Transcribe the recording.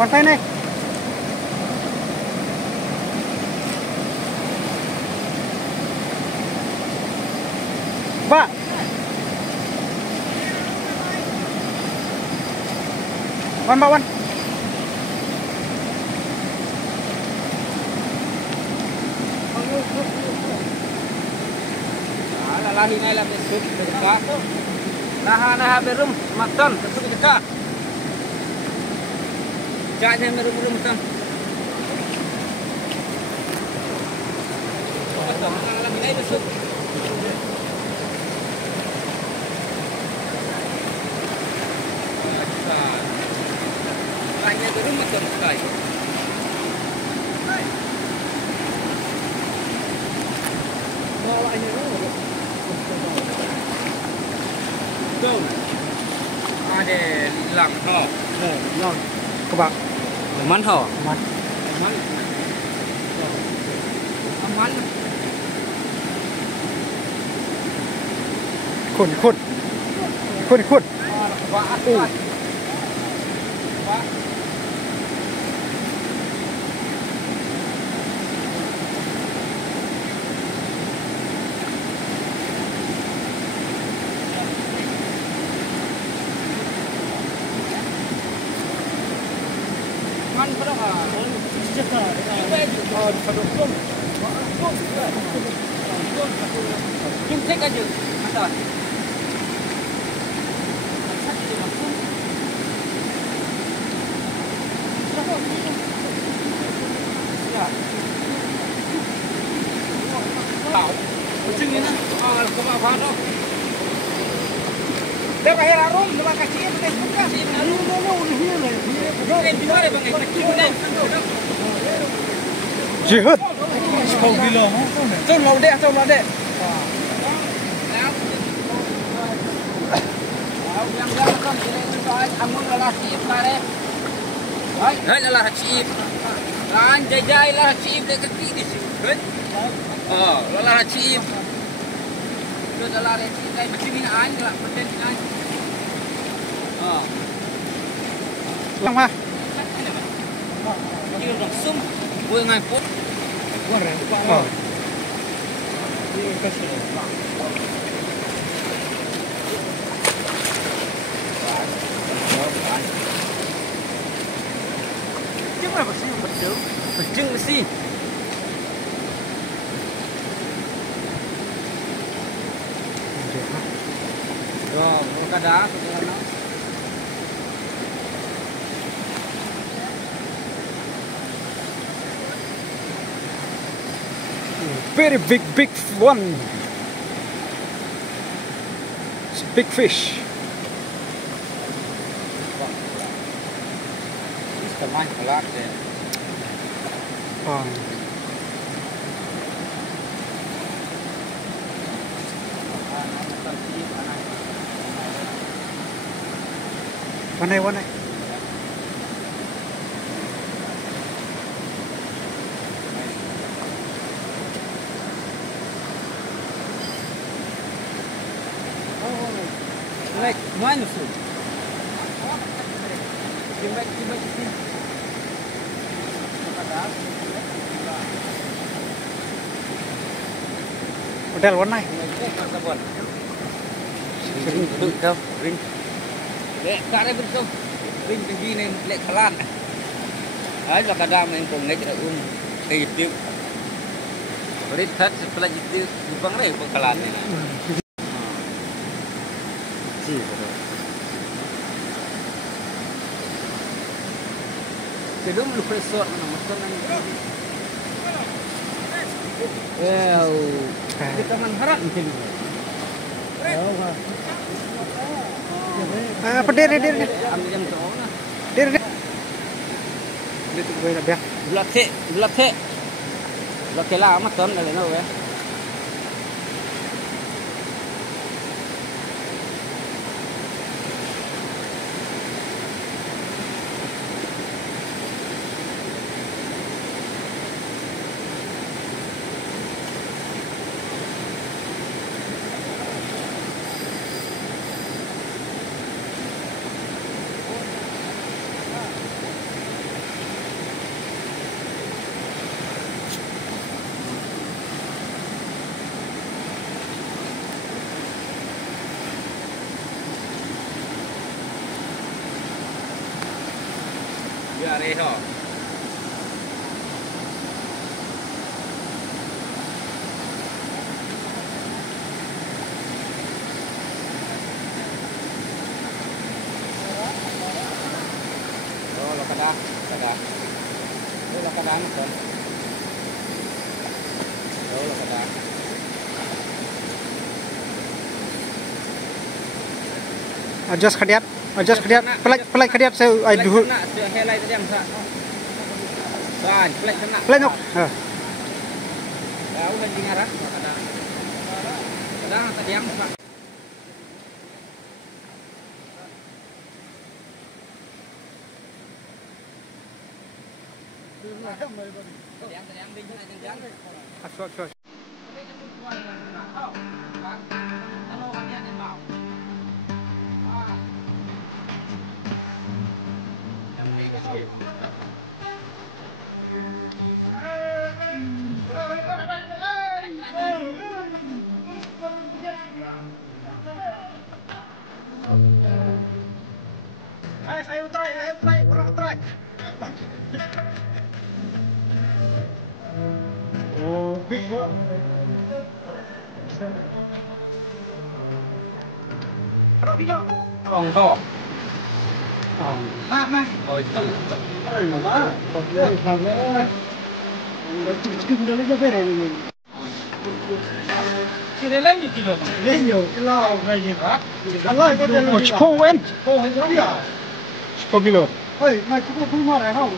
Còn phay này. Ba. Wan ba wan. Lahi na lang besok dekat. Nah berum makan besok dekat. Jangan berum makan. Lahi na besok. Lahi na berum makan sekali. Đâu ada hilang ho Ngon. Các bạn. aman ho Aman. aman aman Khôn khôn. Khôn khôn. Pak Pak man pada Kim cek aja atas. Tahu. Kucing ini. Kemana mana? Dah bayar arum, dah kasih apa nih? Kasih arum. Di mana bang? Kasih mana? Jihad. Không kilo hả? Trôn lầu đệ. Yang dah kan ini soal amun lelaki mare. Hai lelaki. Lan jajai lelaki dekat di sini. Oh, lelaki. Itu lelaki kayak macam ni aja lah, macam ni aja. Oh. Lang ma. Dia dah sum, buat ngai pun. Ờ. Trứng là vật trứng mesti. Rồi, cá đá của nó. Very big one. It's a big fish. Ini teman kelak deh. One này. Like mana tu? Cuba sini. Hotel one này. Ring đâu? Ring. Lek tak ada betul. Ring tinggi ni lek kelan. Ai lah kadang main pengai tidak itu. Beritat setelah itu bang rei pengkelan ni. Kedua lu pesot mana macam ni. Kita mengharap macam ni. Pedih. Ambil jam tu lah. Dia. Dia tu boleh lebih. Belakang lah amat ton dah nak ya. biar reho. Oh, lo kada. Lo kada kan. Oh, lo kada. Adjust khadiat, pelat khadiat saya ai dulu. Kena helai tadi yang sak. Ban, pelat kena. Pelat nok. Tahu kan dengar kada. Kadang tadi yang sak. Yang dengar. Asal. Ayo try, orang try. Oh, big one. Không to. Mà. Ôi tự. Mà. Còn đây thằng nữa. Nó chừng đó nó về này mình. Cái đấy lấy gì rồi? Lấy nhiều cái lo về gì đó. Allah có thể một khô quên. Khô hay gì à? Khô kilo. Ôi, mày cũng không mua này không?